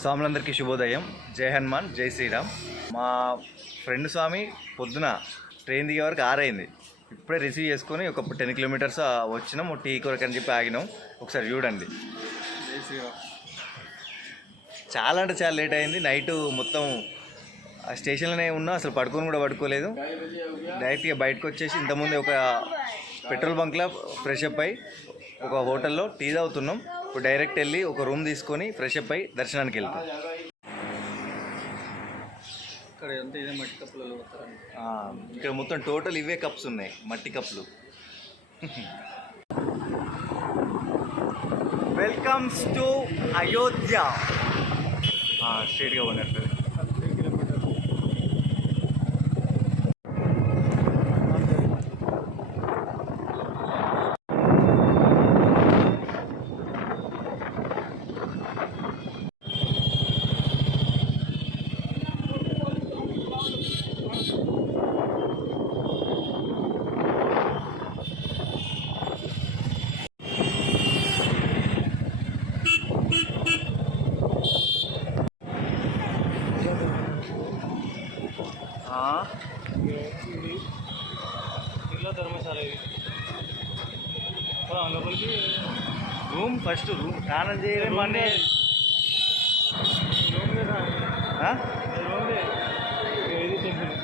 స్వాములందరికీ శుభోదయం. జై హనుమాన్ జై శ్రీరామ్. మా ఫ్రెండ్ స్వామి పొద్దున ట్రైన్ దిగే వరకు ఆరైంది. ఇప్పుడే రిసీవ్ చేసుకొని ఒక టెన్ కిలోమీటర్స్ వచ్చినాము టీ కొరకు అని చెప్పి ఆగినాం. ఒకసారి చూడండి. చాలా అంటే చాలా లేట్ అయింది. నైట్ మొత్తం ఆ స్టేషన్లోనే ఉన్నా అసలు పడుకొని కూడా పడుకోలేదు. డైరెక్ట్గా బయటకు వచ్చేసి ఇంతకుముందు ఒక పెట్రోల్ బంక్లో ఫ్రెష్ అప్ అయి ఒక హోటల్లో టీ తాగుతున్నాం. ఇప్పుడు డైరెక్ట్ వెళ్ళి ఒక రూమ్ తీసుకొని ఫ్రెష్ అప్ అయి దర్శనానికి వెళ్తాం. ఇక్కడ ఎంత ఇదే మట్టి కప్పులలో ఇక్కడ మొత్తం టోటల్ ఇవే కప్స్ ఉన్నాయి మట్టి కప్లు వెల్కమ్స్ టు అయోధ్య స్ట్రేట్గా ఉన్నట్టు లోపలికి రూమ్ ఫస్ట్ రూమ్ స్నానం టెంపుల్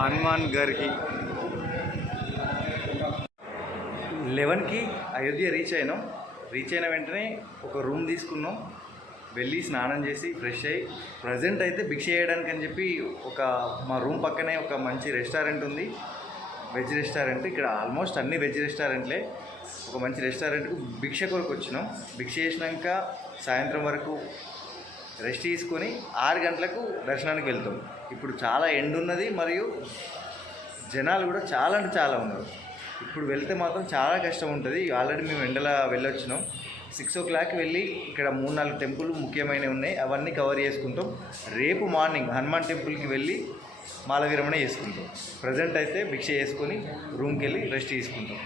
హనుమాన్ గర్కి. లెవెన్కి అయోధ్య రీచ్ అయినాం. రీచ్ అయిన వెంటనే ఒక రూమ్ తీసుకున్నాం. వెళ్ళి స్నానం చేసి ఫ్రెష్ అయ్యి ప్రజెంట్ అయితే భిక్ష చేయడానికి అని చెప్పి ఒక మా రూమ్ పక్కనే ఒక మంచి రెస్టారెంట్ ఉంది. Veg restaurant. ఇక్కడ ఆల్మోస్ట్ అన్ని వెజ్ రెస్టారెంట్లే. ఒక మంచి రెస్టారెంట్కు భిక్ష కొరకు వచ్చినాం. భిక్ష చేసినాక సాయంత్రం వరకు రెస్ట్ తీసుకొని ఆరు గంటలకు దర్శనానికి వెళ్తాం. ఇప్పుడు చాలా ఎండ్ ఉన్నది మరియు జనాలు కూడా చాలా అంటే చాలా ఉన్నారు. ఇప్పుడు వెళ్తే మాత్రం చాలా కష్టం ఉంటుంది ఆల్రెడీ మేము ఎండల వెళ్ళొచ్చినాం. సిక్స్ ఓ క్లాక్ వెళ్ళి ఇక్కడ మూడు నాలుగు టెంపుల్ ముఖ్యమైనవి ఉన్నాయి. అవన్నీ కవర్ చేసుకుంటాం. రేపు మార్నింగ్ హనుమాన్ టెంపుల్కి వెళ్ళి మాల విరమణ చేసుకుంటాం. ప్రజెంట్ అయితే భిక్ష చేసుకొని రూమ్కి వెళ్ళి రెస్ట్ తీసుకుంటాం.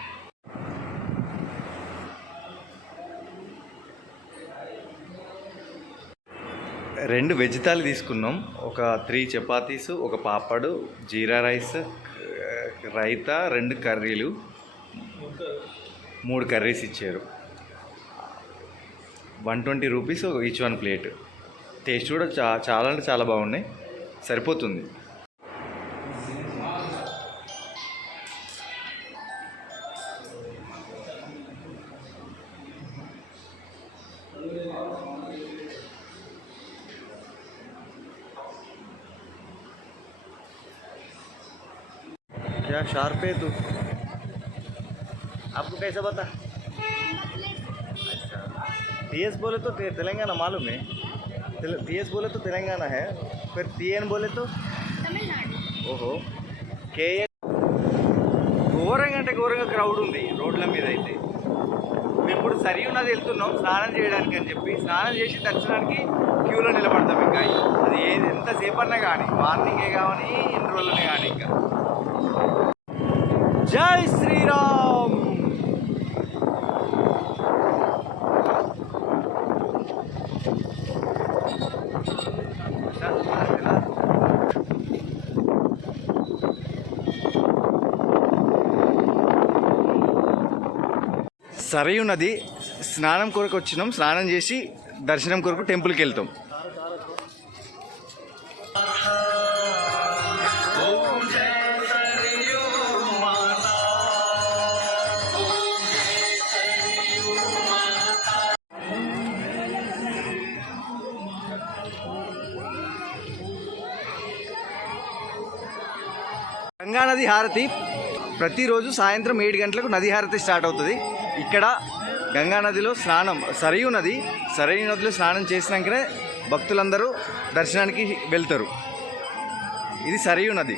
రెండు వెజితాలు తీసుకున్నాం. ఒక త్రీ చపాతీస్ ఒక పాపడు జీరా రైస్ రైతా రెండు కర్రీలు మూడు కర్రీస్ ఇచ్చారు. One twenty rupees each one plate taste కూడా చా చాలా అంటే చాలా బాగున్నాయి. సరిపోతుంది. क्या शार्प है तू आपको कैसा बता अच्छा टीएस बोले तो ते- तेलंगाना मालूम है टीएस बोले तो तेलंगाना है फिर टीएन बोले तो ఓహో కేఎన్ ఘోరంగా అంటే ఘోరంగా క్రౌడ్ ఉంది రోడ్ల మీద అయితే మేము ఇప్పుడు సరి ఉన్నది వెళ్తున్నాం స్నానం చేయడానికి అని చెప్పి స్నానం చేసి దర్శనానికి క్యూలో నిలబడతాం ఇంకా అది ఏది ఎంతసేపు అన్నా కానీ మార్నింగే కానీ ఎన్ని రోజులనే కానీ ఇంకా జై శ్రీరామ్! సరయు నది స్నానం కొరకు వచ్చినాం స్నానం చేసి దర్శనం కొరకు టెంపుల్కి వెళ్తాం. గంగా నది హారతి ప్రతిరోజు సాయంత్రం ఏడు గంటలకు నది హారతి స్టార్ట్ అవుతుంది. ఇక్కడ గంగా నదిలో స్నానం సరయు నది సరయు నదిలో స్నానం చేసినాకనే భక్తులందరూ దర్శనానికి వెళ్తారు. ఇది సరయు నది.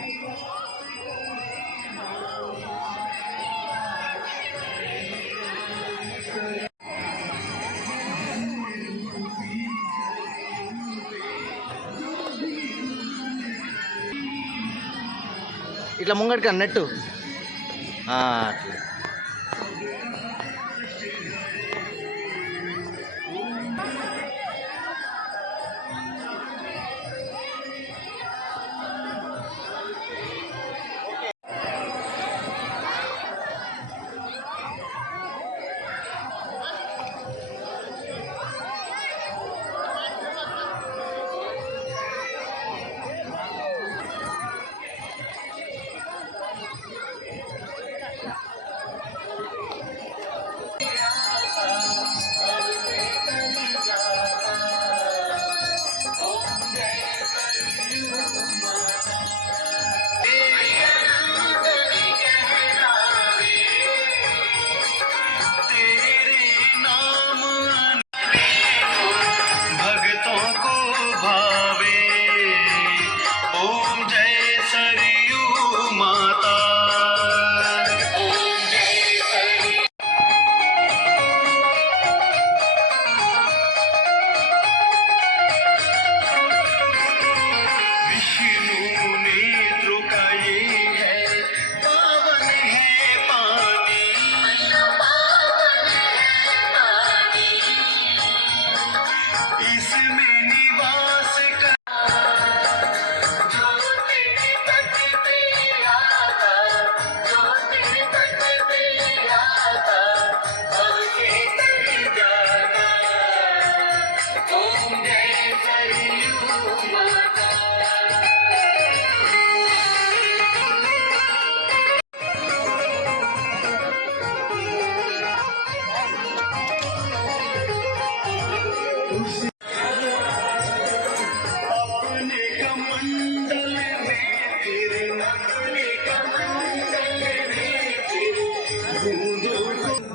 ఇట్లా ముంగడికి నెట్టు అట్లా.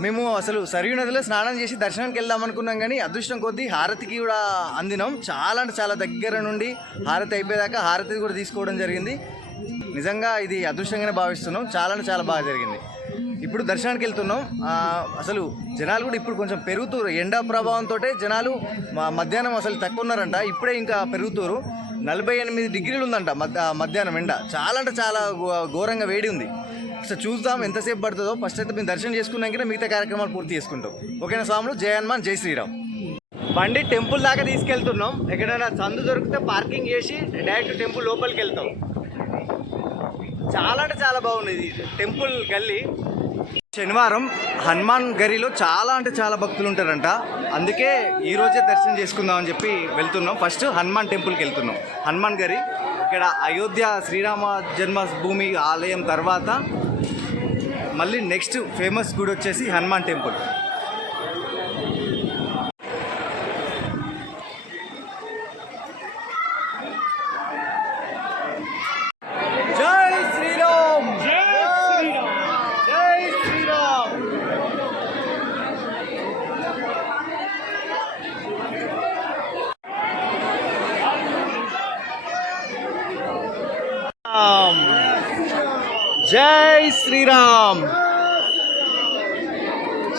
మేము అసలు సరియు నదిలో స్నానం చేసి దర్శనానికి వెళ్దాం అనుకున్నాం కానీ అదృష్టం కొద్దీ హారతికి కూడా అందినాం. చాలా అంటే చాలా దగ్గర నుండి హారతి అయిపోయేదాకా హారతి కూడా తీసుకోవడం జరిగింది. నిజంగా ఇది అదృష్టంగానే భావిస్తున్నాం. చాలా అంటే చాలా బాగా జరిగింది. ఇప్పుడు దర్శనానికి వెళ్తున్నాం. అసలు జనాలు కూడా ఇప్పుడు కొంచెం పెరుగుతారు. ఎండా ప్రభావంతో జనాలు మధ్యాహ్నం అసలు తక్కువ ఉన్నారంట ఇప్పుడే ఇంకా పెరుగుతురు. నలభై ఎనిమిది డిగ్రీలు ఉందంట మధ్య మధ్యాహ్నం ఎండ. చాలా అంటే చాలా ఘో- ఘోరంగా వేడి ఉంది. ఒకసారి చూద్దాం ఎంతసేపు పడుతుందో. ఫస్ట్ అయితే మేము దర్శనం చేసుకున్నాక మిగతా కార్యక్రమాలు పూర్తి చేసుకుంటాం. ఓకేనా స్వాములు? జయ హనుమాన్ జై శ్రీరామ్. బండి టెంపుల్ దాకా తీసుకెళ్తున్నాం. ఎక్కడైనా సందు దొరికితే పార్కింగ్ చేసి డైరెక్ట్ టెంపుల్ లోపలికి వెళ్తాం. చాలా అంటే చాలా బాగుంది ఇది. టెంపుల్ గల్లీ. శనివారం హనుమాన్ గరిలో చాలా అంటే చాలా భక్తులు ఉంటారంట. అందుకే ఈరోజే దర్శనం చేసుకుందాం అని చెప్పి వెళ్తున్నాం. ఫస్ట్ హనుమాన్ టెంపుల్కి వెళ్తున్నాం. హనుమాన్ గరి ఇక్కడ అయోధ్య శ్రీరామ జన్మభూమి ఆలయం తర్వాత మళ్ళీ నెక్స్ట్ ఫేమస్ గుడి వచ్చేసి హనుమాన్ టెంపుల్. జై శ్రీరామ్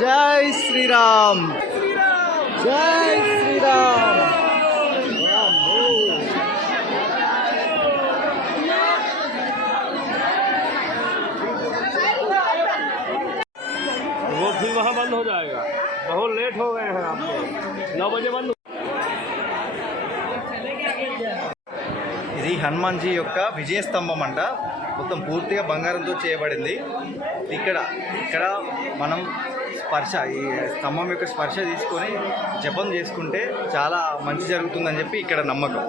జై శ్రీరామ్ జై శ్రీరామ్ वो फिर वहाँ बंद हो जाएगा बहुत लेट हो गए हैं आपको नौ बजे बंद ఇది హనుమాన్జీ యొక్క విజయస్తంభం అంట మొత్తం పూర్తిగా బంగారంతో చేయబడింది. ఇక్కడ ఇక్కడ మనం స్పర్శ ఈ స్తంభం యొక్క స్పర్శ తీసుకొని జపం చేసుకుంటే చాలా మంచి జరుగుతుందని చెప్పి ఇక్కడ నమ్మకం.